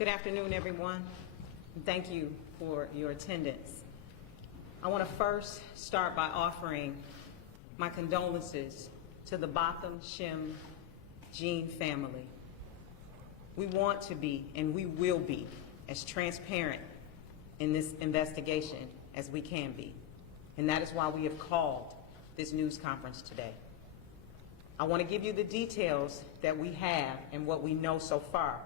Good afternoon, everyone. Thank you for your attendance. I want to first start by offering my condolences to the Botham Jean family. We want to be, and we will be, as transparent in this investigation as we can be. And that is why we have called this news conference today. I want to give you the details that we have and what we know so far,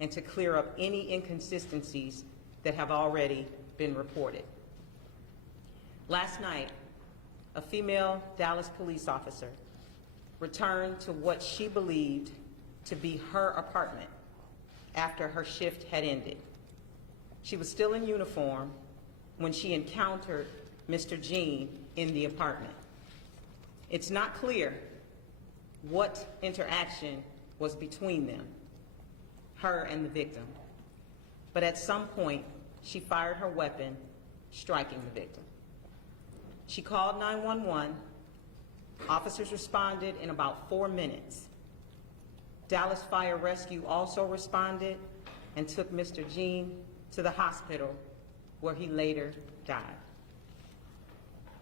and to clear up any inconsistencies that have already been reported. Last night, a female Dallas police officer returned to what she believed to be her apartment after her shift had ended. She was still in uniform when she encountered Mr. Jean in the apartment. It's not clear what interaction was between them, her and the victim, but at some point she fired her weapon, striking the victim. She called 911. Officers responded in about 4 minutes. Dallas Fire Rescue also responded and took Mr. Jean to the hospital, where he later died.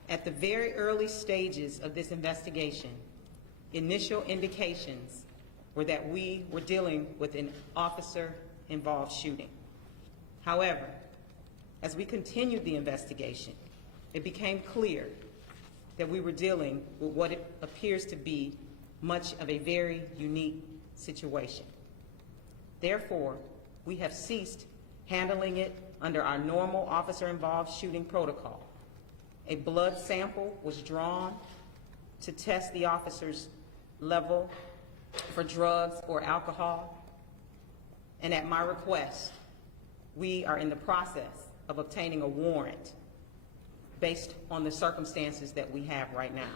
At the very early stages of this investigation, initial indications were that we were dealing with an officer-involved shooting. However, as we continued the investigation, it became clear that we were dealing with what it appears to be much of a very unique situation. Therefore, we have ceased handling it under our normal officer-involved shooting protocol. A blood sample was drawn to test the officer's level for drugs or alcohol, and at my request, we are in the process of obtaining a warrant based on the circumstances that we have right now.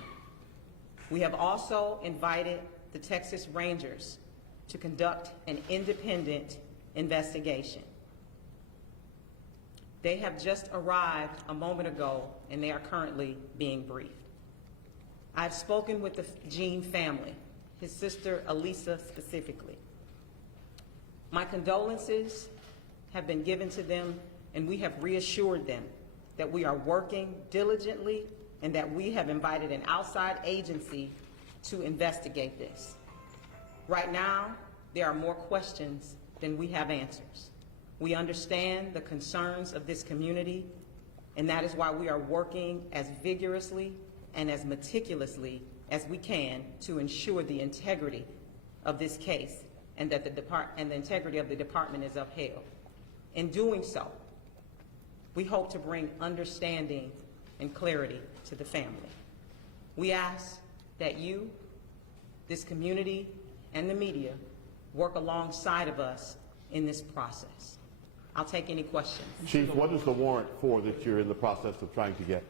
We have also invited the Texas Rangers to conduct an independent investigation. They have just arrived a moment ago, and they are currently being briefed. I've spoken with the Jean family, his sister Elisa specifically. My condolences have been given to them, and we have reassured them that we are working diligently and that we have invited an outside agency to investigate this. Right now, there are more questions than we have answers. We understand the concerns of this community, and that is why we are working as vigorously and as meticulously as we can to ensure the integrity of this case and that the integrity of the department is upheld. In doing so, we hope to bring understanding and clarity to the family. We ask that you, this community, and the media work alongside of us in this process. I'll take any questions. Chief, what is the warrant for that you're in the process of trying to get?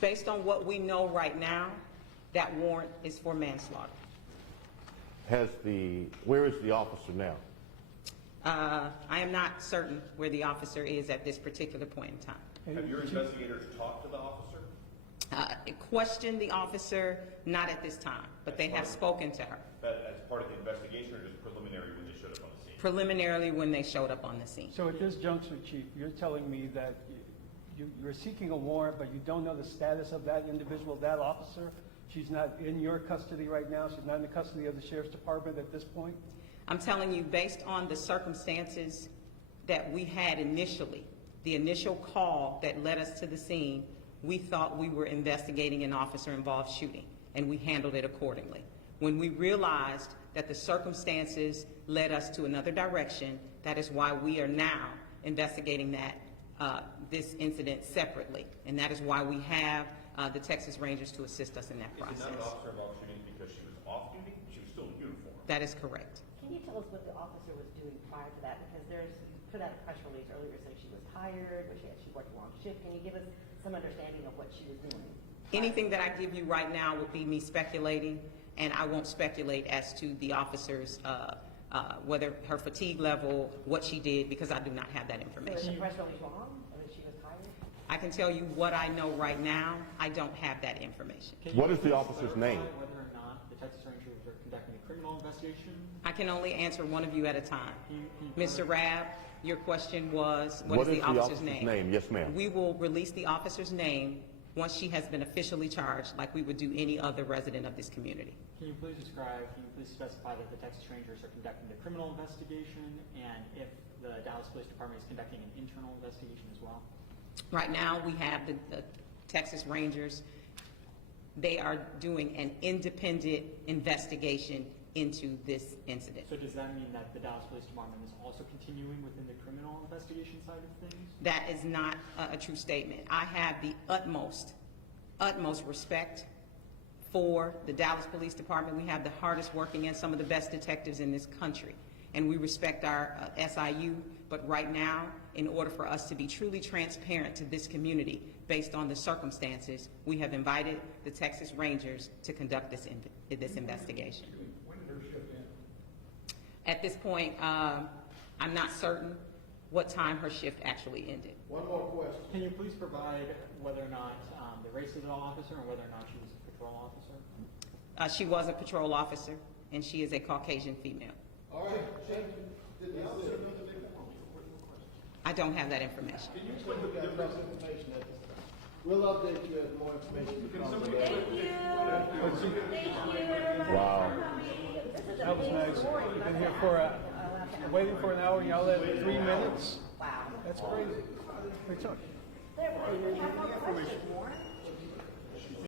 Based on what we know right now, that warrant is for manslaughter. Where is the officer now? I am not certain where the officer is at this particular point in time. Have your investigators talked to the officer? Questioned the officer, not at this time, but they have spoken to her. As part of the investigation, or just preliminary when they showed up on the scene? Preliminarily when they showed up on the scene. So at this juncture, Chief, you're telling me that you're seeking a warrant, but you don't know the status of that individual, that officer? She's not in your custody right now? She's not in the custody of the Sheriff's Department at this point? I'm telling you, based on the circumstances that we had initially, the initial call that led us to the scene, we thought we were investigating an officer-involved shooting, and we handled it accordingly. When we realized that the circumstances led us to another direction, that is why we are now investigating this incident separately, and that is why we have the Texas Rangers to assist us in that process. Is it not an officer-involved shooting because she was off duty? She was still in uniform. That is correct. Can you tell us what the officer was doing prior to that? Because you put out a press release earlier saying she was tired, but she worked a long shift. Can you give us some understanding of what she was doing? Anything that I give you right now would be me speculating, and I won't speculate as to the officer's, whether her fatigue level, what she did, because I do not have that So is information. the press release wrong? I mean, she was tired? I can tell you what I know right now. I don't have that information. What is the officer's name? Whether or not the Texas Rangers are conducting a criminal criminal investigation? I can only answer one of you at a time. Can you Mr. Rabb, your question was, what is the officer's name? Yes, ma'am. We will release the officer's name once she has been officially charged, like we would do any other resident of this community. Can you please specify that the Texas Rangers are conducting the criminal investigation, and if the Dallas Police Department is conducting an internal investigation as well? Right now, we have the Texas Rangers. They are doing an independent investigation into this incident. So does that mean that the Dallas Police Department is also continuing within the criminal investigation side of things? That is not a true statement. I have the utmost respect for the Dallas Police Department. We have the hardest working and some of the best detectives in this country. And we respect our SIU, but right now, in order for us to be truly transparent to this community based on the circumstances, we have invited the Texas Rangers to conduct this investigation. When did her shift end? At this point, I'm not certain what time her shift actually ended. One more question. Can you please provide whether or not the race of the officer and whether or not she was a patrol officer? She was a patrol officer, and she is a Caucasian female. All right, Shane, did the officer know the victim? I don't have that information. Can you put the rest information at this time? We'll update you as more information becomes available. Thank you. Thank you, everybody. Wow. for coming. This is a That was big nice. story. We've been here for, waiting for an hour, y'all had 3 minutes? Wow. That's crazy. We took. There, we have more questions, Warren.